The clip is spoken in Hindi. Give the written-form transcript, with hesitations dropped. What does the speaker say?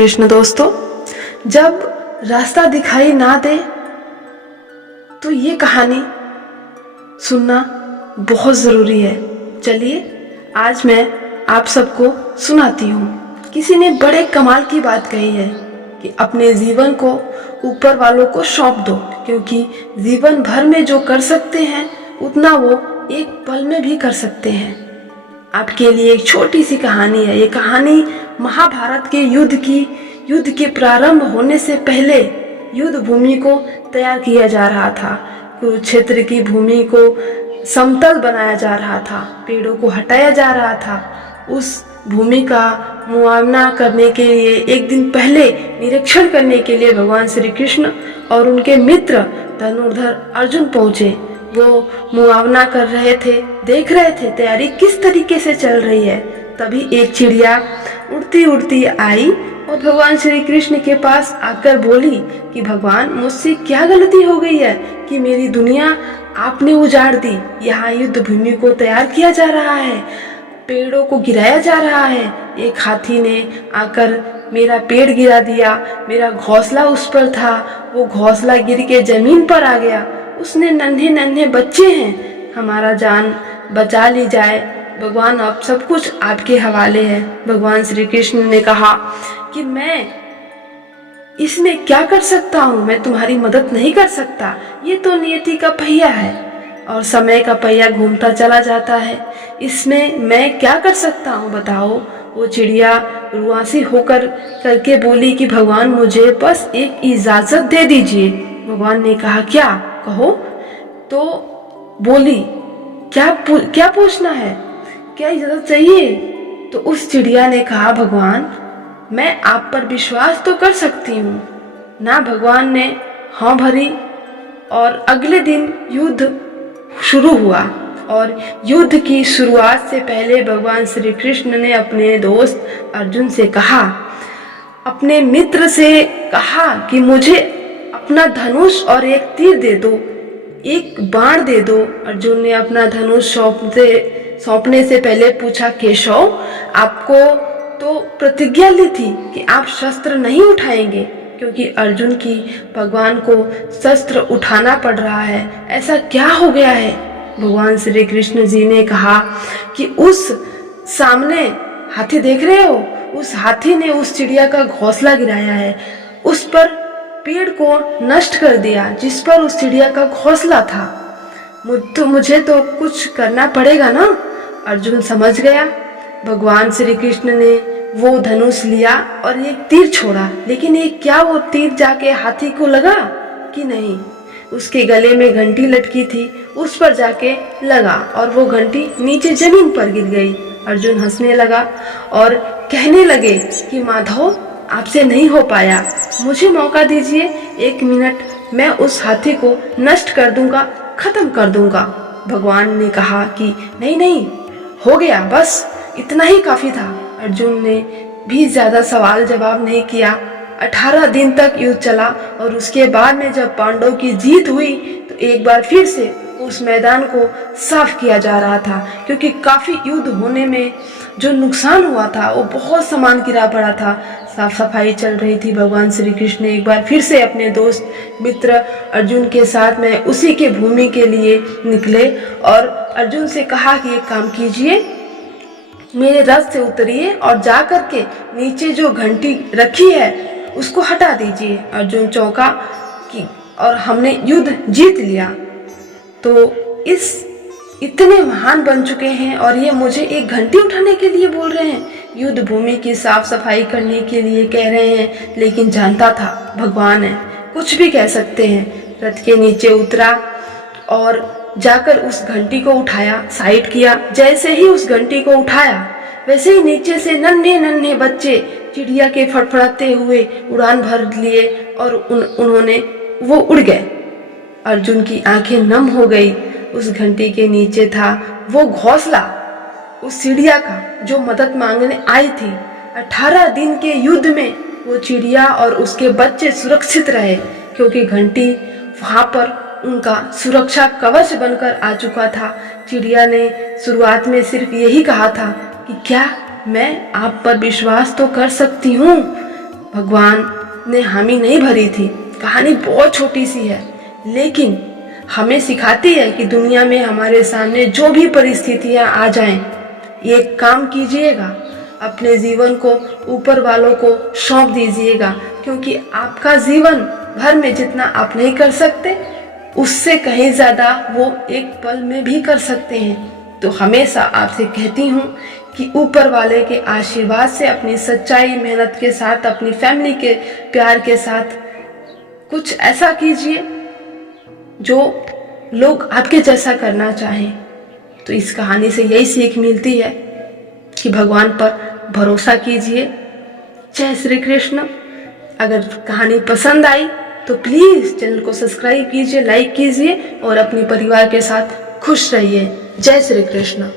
कृष्ण। दोस्तों, जब रास्ता दिखाई ना दे तो ये कहानी सुनना बहुत ज़रूरी है। चलिए आज मैं आप सबको सुनाती हूँ। किसी ने बड़े कमाल की बात कही है कि अपने जीवन को ऊपर वालों को सौंप दो, क्योंकि जीवन भर में जो कर सकते हैं उतना वो एक पल में भी कर सकते हैं। आपके लिए एक छोटी सी कहानी है। ये कहानी महाभारत के युद्ध के प्रारंभ होने से पहले युद्ध भूमि को तैयार किया जा रहा था। कुरुक्षेत्र की भूमि को समतल बनाया जा रहा था, पेड़ों को हटाया जा रहा था। उस भूमि का मुआयना करने के लिए एक दिन पहले निरीक्षण करने के लिए भगवान श्री कृष्ण और उनके मित्र धनुर्धर अर्जुन पहुंचे। वो मुआयना कर रहे थे, देख रहे थे तैयारी किस तरीके से चल रही है। तभी एक चिड़िया उड़ती उड़ती आई और भगवान श्री कृष्ण के पास आकर बोली कि भगवान, मुझसे क्या गलती हो गई है कि मेरी दुनिया आपने उजाड़ दी। यहाँ युद्ध भूमि को तैयार किया जा रहा है, पेड़ों को गिराया जा रहा है। एक हाथी ने आकर मेरा पेड़ गिरा दिया, मेरा घोंसला उस पर था, वो घोंसला गिर के जमीन पर आ गया। उसने नन्हे नन्हे बच्चे हैं, हमारा जान बचा ली जाए। भगवान, अब सब कुछ आपके हवाले है। भगवान श्री कृष्ण ने कहा कि मैं इसमें क्या कर सकता हूँ, मैं तुम्हारी मदद नहीं कर सकता। ये तो नियति का पहिया है और समय का पहिया घूमता चला जाता है, इसमें मैं क्या कर सकता हूँ बताओ। वो चिड़िया रुआसी होकर करके बोली कि भगवान, मुझे बस एक इजाजत दे दीजिए। भगवान ने कहा क्या, कहो। तो बोली क्या पूछना है, क्या इजाजत चाहिए। तो उस चिड़िया ने कहा भगवान, मैं आप पर विश्वास तो कर सकती हूँ ना। भगवान ने हाँ भरी और अगले दिन युद्ध शुरू हुआ। और युद्ध की शुरुआत से पहले भगवान श्री कृष्ण ने अपने दोस्त अर्जुन से कहा, अपने मित्र से कहा कि मुझे अपना धनुष और एक तीर दे दो, एक बाण दे दो। अर्जुन ने अपना धनुष सौंपने से पहले पूछा, केशव, आपको तो प्रतिज्ञा ली थी कि आप शस्त्र नहीं उठाएंगे, क्योंकि अर्जुन की भगवान को शस्त्र उठाना पड़ रहा है। ऐसा क्या हो गया है। भगवान श्री कृष्ण जी ने कहा कि उस सामने हाथी देख रहे हो, उस हाथी ने उस चिड़िया का घोंसला गिराया है, उस पर पेड़ को नष्ट कर दिया जिस पर उस चिड़िया का घोंसला था। मुझे तो कुछ करना पड़ेगा ना। अर्जुन समझ गया। भगवान श्री कृष्ण ने वो धनुष लिया और एक तीर छोड़ा, लेकिन क्या वो तीर जाके हाथी को लगा कि नहीं। उसके गले में घंटी लटकी थी, उस पर जाके लगा और वो घंटी नीचे जमीन पर गिर गई। अर्जुन हंसने लगा और कहने लगे कि माधव, आपसे नहीं हो पाया, मुझे मौका दीजिए, 1 मिनट, मैं उस हाथी को नष्ट कर दूंगा, खत्म कर दूंगा। भगवान ने कहा कि नहीं नहीं, हो गया, बस इतना ही काफी था। अर्जुन ने भी ज्यादा सवाल जवाब नहीं किया। 18 दिन तक युद्ध चला और उसके बाद में जब पांडवों की जीत हुई तो एक बार फिर से उस मैदान को साफ किया जा रहा था, क्योंकि काफी युद्ध होने में जो नुकसान हुआ था वो बहुत सामान गिरा पड़ा था। साफ सफाई चल रही थी। भगवान श्री कृष्ण एक बार फिर से अपने दोस्त मित्र अर्जुन के साथ में उसी के भूमि के लिए निकले और अर्जुन से कहा कि एक काम कीजिए, मेरे रथ से उतरिए और जा करके नीचे जो घंटी रखी है उसको हटा दीजिए। अर्जुन चौंका कि और हमने युद्ध जीत लिया, तो इस इतने महान बन चुके हैं और ये मुझे एक घंटी उठाने के लिए बोल रहे हैं, युद्ध भूमि की साफ सफाई करने के लिए कह रहे हैं। लेकिन जानता था भगवान है, कुछ भी कह सकते हैं। रथ के नीचे उतरा और जाकर उस घंटी को उठाया, साइड किया। जैसे ही उस घंटी को उठाया वैसे ही नीचे से नन्हे नन्हे बच्चे चिड़िया के फड़फड़ाते हुए उड़ान भर लिए और उन्होंने वो उड़ गए। अर्जुन की आंखें नम हो गई। उस घंटी के नीचे था वो घोंसला उस चिड़िया का जो मदद मांगने आई थी। 18 दिन के युद्ध में वो चिड़िया और उसके बच्चे सुरक्षित रहे, क्योंकि घंटी वहां पर उनका सुरक्षा कवच बनकर आ चुका था। चिड़िया ने शुरुआत में सिर्फ यही कहा था कि क्या मैं आप पर विश्वास तो कर सकती हूँ, भगवान ने हामी नहीं भरी थी। कहानी बहुत छोटी सी है, लेकिन हमें सिखाती है कि दुनिया में हमारे सामने जो भी परिस्थितियां आ जाएं, एक काम कीजिएगा, अपने जीवन को ऊपर वालों को सौंप दीजिएगा, क्योंकि आपका जीवन भर में जितना आप नहीं कर सकते, उससे कहीं ज़्यादा वो एक पल में भी कर सकते हैं। तो हमेशा आपसे कहती हूँ कि ऊपर वाले के आशीर्वाद से, अपनी सच्चाई मेहनत के साथ, अपनी फैमिली के प्यार के साथ कुछ ऐसा कीजिए जो लोग आपके जैसा करना चाहें। तो इस कहानी से यही सीख मिलती है कि भगवान पर भरोसा कीजिए। जय श्री कृष्ण। अगर कहानी पसंद आई तो प्लीज़ चैनल को सब्सक्राइब कीजिए, लाइक कीजिए और अपने परिवार के साथ खुश रहिए। जय श्री कृष्ण।